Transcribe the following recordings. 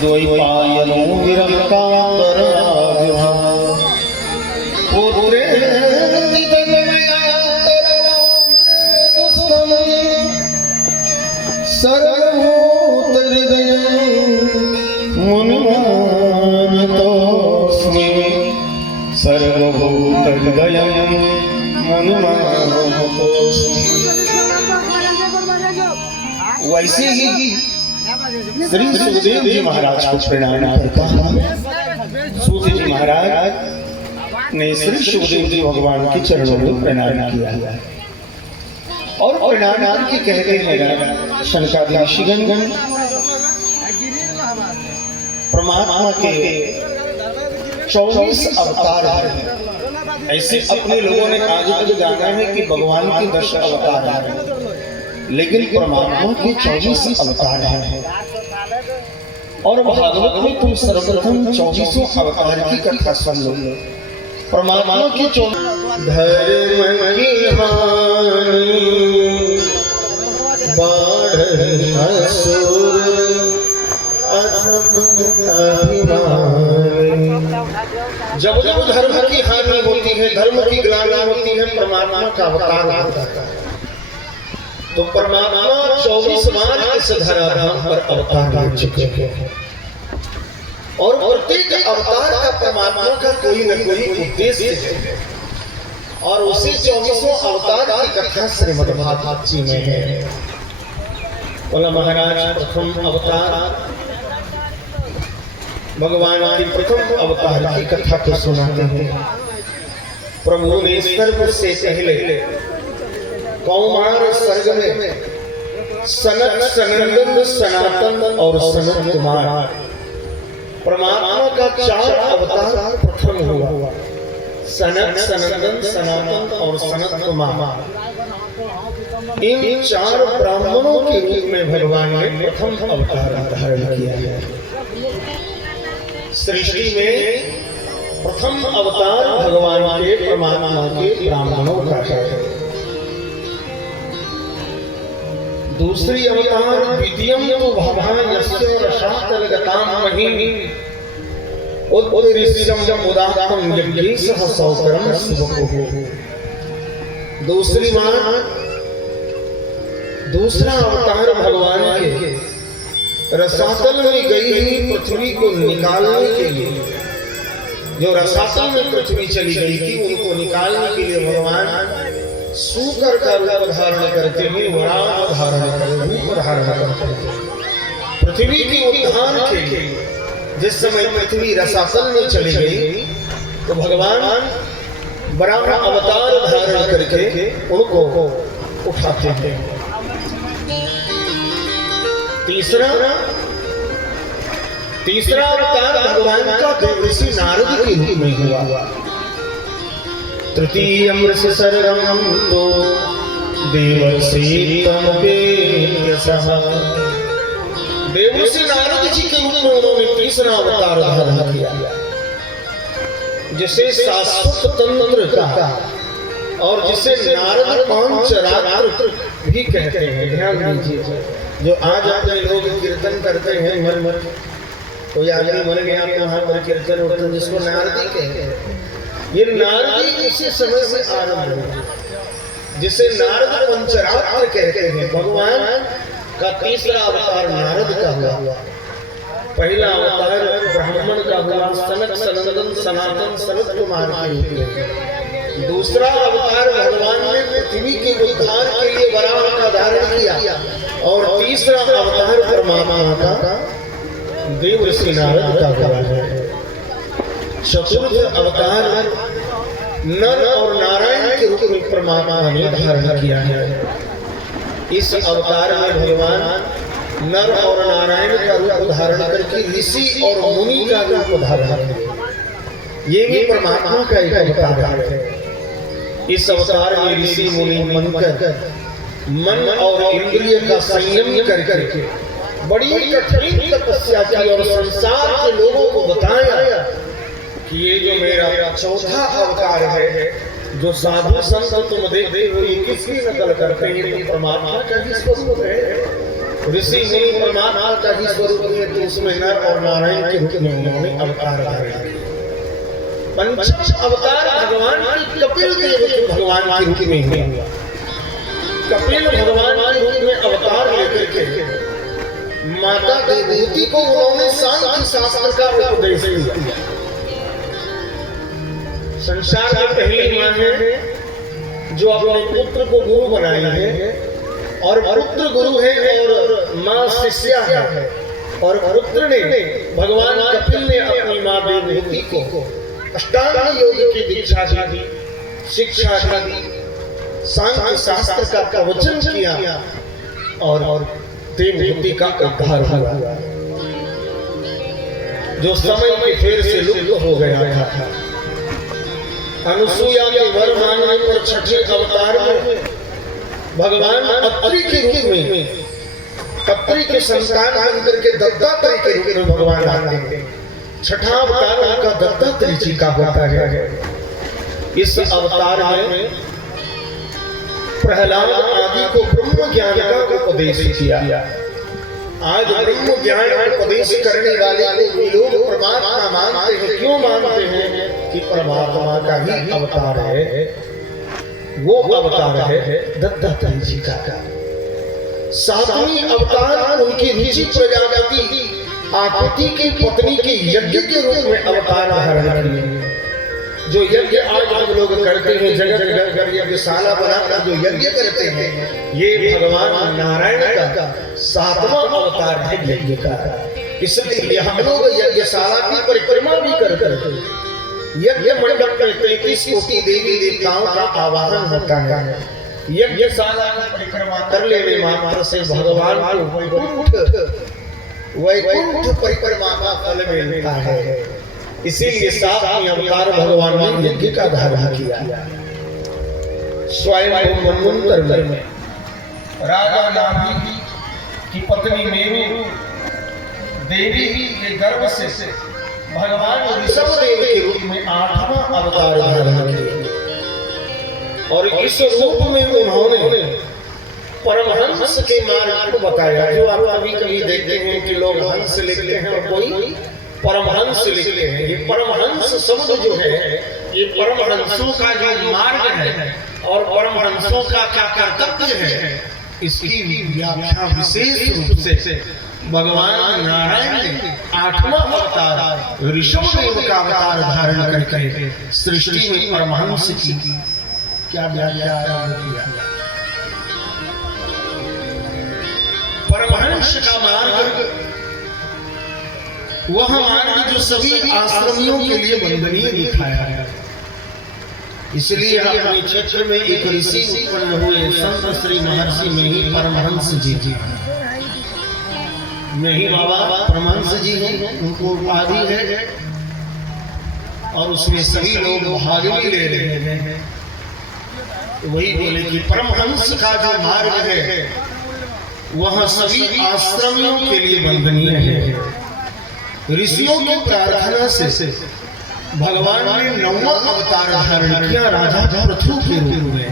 द्वैपायनो विरक्तान्तराविभा मुनिमानतोऽस्मि सर्वभूतहृदयं मुनिमानतोऽस्मि। वैसे ही श्री सुखदेव जी महाराज को प्रणाम करता हूँ। सूत जी महाराज ने श्री सुखदेव जी भगवान के चरणों में प्रणाम किया और प्रणाम की कहते हैं शंकरादि ऋषिगण परमात्मा के 24 अवतार हैं। ऐसे अपने लोगों ने आज तक जाना है कि भगवान के 10 अवतार हैं, लेकिन परमात्मा के 24 अवतार हैं। और भागवत में तुम सर्वप्रथम 24 अवतार की कथा सुन लो। परमात्मा के 24 धर्म की हानि बाढ़ असुर अभिमानी। जब जब धर्म की हानि होती है, धर्म की ग्लानि होती है, परमात्मा का अवतार होता है। तो परमात्मा 24 बार इस धराधाम पर अवतार ले चुके हैं और प्रत्येक अवतार का परमात्मा का कोई न कोई उद्देश्य है और उसी 24 अवतार की कथा श्रीमद् भागवत जी में है। बोला महाराज प्रथम अवतार भगवान की प्रथम अवतार की कथा को सुनाते हैं। प्रभु ने सर्व से पहले कौमार सर्ग में सनत सनंदन सनातन और सनत कुमार परमात्मा का 4 अवतार प्रथम हुआ। सनत सनंदन सनातन और सनत कुमार इन 4 ब्राह्मणों के रूप में भगवान ने प्रथम अवतार धारण किया है। सृष्टि में प्रथम अवतार भगवान के परमात्मा के ब्राह्मणों का है। दूसरी अवतार द्वितीयम तो भवान्यस्य रसातलगताम महिनी उद्दृश्यम उदाहरणम यज्ञेशः सौकरम शिवको। दूसरी बार दूसरा अवतार भगवान के रसातल में गई हुई पृथ्वी को निकालने के लिए, जो रसातल में पृथ्वी चली गई थी उनको निकालने के लिए भगवान सूकर का रूप धारण करते हुए वराह धारण करते पृथ्वी के उद्धार के लिए। जिस समय पृथ्वी रसातल में चली गई तो भगवान वराह अवतार धारण करके उनको उठाते हैं। तीसरा अवतार भगवान का देवर्षि नारद के रूप में हुआ। तृतीयम ऋषि सर्वम तो देवर्षि तम वेद्यसः। देवर्षि नारद जी के रूप में उन्होंने तीसरा अवतार धारण किया, जिसे शाश्वत तंत्र का और जिसे नारद पांचरात्र भी कहते हैं। ध्यान दीजिए, जो आज अपने लोग कीर्तन करते हैं, मन कोई आदमी मर गया तो वहां पर कीर्तन उठते जिसको नारदी कहते हैं। ये नारदी उसी समय से आरंभ हुआ जिसे नारद पंचरात्र कहते हैं। भगवान का तीसरा अवतार नारद का हुआ। पहला अवतार ब्राह्मण का हुआ, सनत सनंदन सनातन सनत कुमार के रूप में। दूसरा अवतार भगवान ने पृथ्वी के उद्धार के लिए वराह का धारण किया और तीसरा अवतार परमात्मा का देवर्षि नारद का हुआ है। चतुर्थ अवतार नर और नारायण के रूप में परमात्मा ने धारण किया है। इस अवतार में भगवान नर और नारायण का रूप धारण करके ऋषि और मुनि का रूप धारण किया। ये भी परमात्मा का एक अवतार है। इस अवतार में ऋषि मुनि बनकर मन और इंद्रिय का संयम करके बड़ी कठिन तपस्या की और संसार के लोगों को बताया कि ये जो मेरा चौथा अवतार है, जो साधु संत तुम देखते हो ये किसकी नकल करते हैं, परमात्मा का ही स्वरूप है। ऋषि मुनि परमात्मा का ही स्वरूप है, तो उसमें नर और नारायण के रूप में उन्होंने अवतार धारण किया। पंचम अवतार भगवान की कपिल देव के भगवान के रूप में हुआ। कपिल भगवान के रूप में अवतार लेकर के माता देवहूति को उन्होंने सांख्य शास्त्र का उपदेश दिया। संसार में पहली मां है जो अपने पुत्र को गुरु बनाई है, और पुत्र गुरु है और मां शिष्या है। और पुत्र ने भगवान कपिल ने अपनी मां देवहूति को अष्टांग योग की दीक्षा दी, शिक्षा दी, सांख्य शास्त्र का प्रवचन किया और देवहूति का उद्धार हुआ, जो समय के फेर से लुप्त हो गया था। अनुसुईया के वर मांगने पर छठे अवतार में भगवान अत्रि के रूप में, अत्रि के संतान बनकर के दत्तात्रेय के रूप में भगवान आते हैं। छठा अवतार उनका दत्तात्रेय जी का होता है। इस अवतार में प्रहलाद आदि को ब्रह्म ज्ञान का उपदेश किया। आज ब्रह्म ज्ञान उपदेश करने वाले को लोग परमात्मा मानते हैं। क्यों मानते हैं? कि परमात्मा का ही अवतार है, वो अवतार है दत्तात्रेय जी का। सातवीं अवतार उनकी ऋषि प्रजापति आकृति की पत्नी के यज्ञ के रूप में अवतार धारण किए। जो यज्ञ आज हम लोग करते हैं, जगह जगह यज्ञशाला बनाकर जो यज्ञ करते हैं, ये भगवान नारायण का सातवां अवतार है यज्ञ का। इसलिए हम लोग यज्ञशाला की परिक्रमा भी करते हैं। यज्ञ मंडप में 33 कोटि देवी देवताओं का आवाहन होता है। यज्ञशाला की परिक्रमा कर लेने मात्र से भगवान को वैकुंठ परिक्रमा का फल मिलता है। इसीलिए सातवें अवतार भगवान ने यज्ञ का धारण किया। स्वयं मन्वंतर में राजा नाभी की पत्नी मेरु देवी के गर्भ से भगवान ऋषभदेव के रूप में आठवां अवतार धारण किया। और इस रूप में उन्होंने परमहंस के मार्ग को बताया। जो आप कभी कभी देखते हैं कि लोग हंस लिखते हैं और कोई परमहंस लिखते हैं। ये परमहंस शब्द जो है, ये परमहंसों का जो मार्ग है और परमहंसों का क्या कर्तव्य है, इसकी व्याख्या विशेष रूप से भगवान नारायण ने आठवां अवतार ऋषभदेव का अवतार धारण करके सृष्टि में परमहंस की क्या व्याख्या किया। परमहंस का मार्ग वह मार्ग जो सभी आश्रमियों के लिए वंदनीय दिखाया है। इसलिए अपने क्षेत्र में एक ऋषि उत्पन्न हुए, संत श्री महर्षि में ही परमहंस जी में ही बाबा परमहंस जी हैं, उनको उपाधि है और उसमें सभी लोग भाग भी ले रहे हैं। वही बोले कि परमहंस का जो मार्ग है वह सभी आश्रमियों के लिए वंदनीय है। ऋषियों की प्रार्थना से भगवान ने 9वां अवतार धारण किया राजा पृथु के रूप में,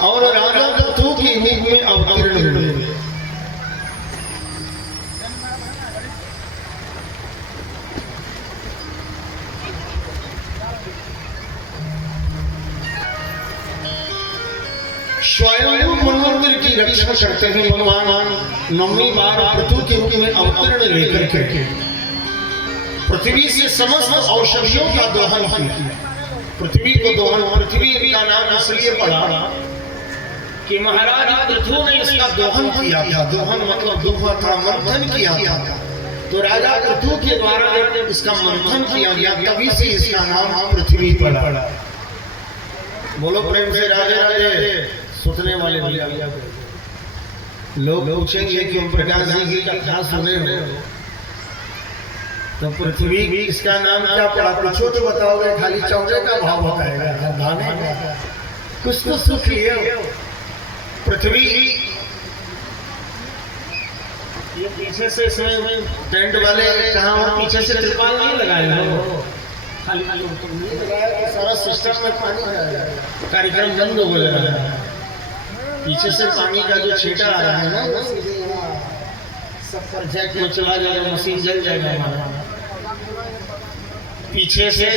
और राजा पृथु के रूप में अवतीर्ण हुए। स्वयं मनोंतर की रक्षा करते हैं भगवान 9वीं बार पृथु के रूप में अवतरण लेकर के पृथ्वी से समस्त औषधियों का दोहन किया। पृथ्वी को दोहन, पृथ्वी का नाम इसलिए पड़ा कि महाराज पृथु ने इसका दोहन किया था। दोहन मतलब दोहा था, मंथन किया था। तो राजा पृथु के द्वारा इसका मंथन किया गया, तभी से इसका नाम पृथ्वी पड़ा। बोलो प्रेम से राधे राधे। सुनने वाले लोग पूछेंगे कि ओम प्रकाश जी की कथा सुने हो तो पृथ्वी इसका नाम क्या पड़ा? पूछो तो बताओगे, खाली चौड़े का भाव बताएगा, धाने का कुछ तो सुख लिया। पृथ्वी ये पीछे से इसमें टेंट वाले कहाँ पीछे से त्रिपाल नहीं लगाए हो, खाली सारा सिस्टम में पानी जाएगा, कार्यक्रम बंद हो गया। पीछे से पानी का जो छींटा आ रहा है ना, सब पर जैक में चला जाएगा, मशीन जल जाएगा हमारा। पीछे से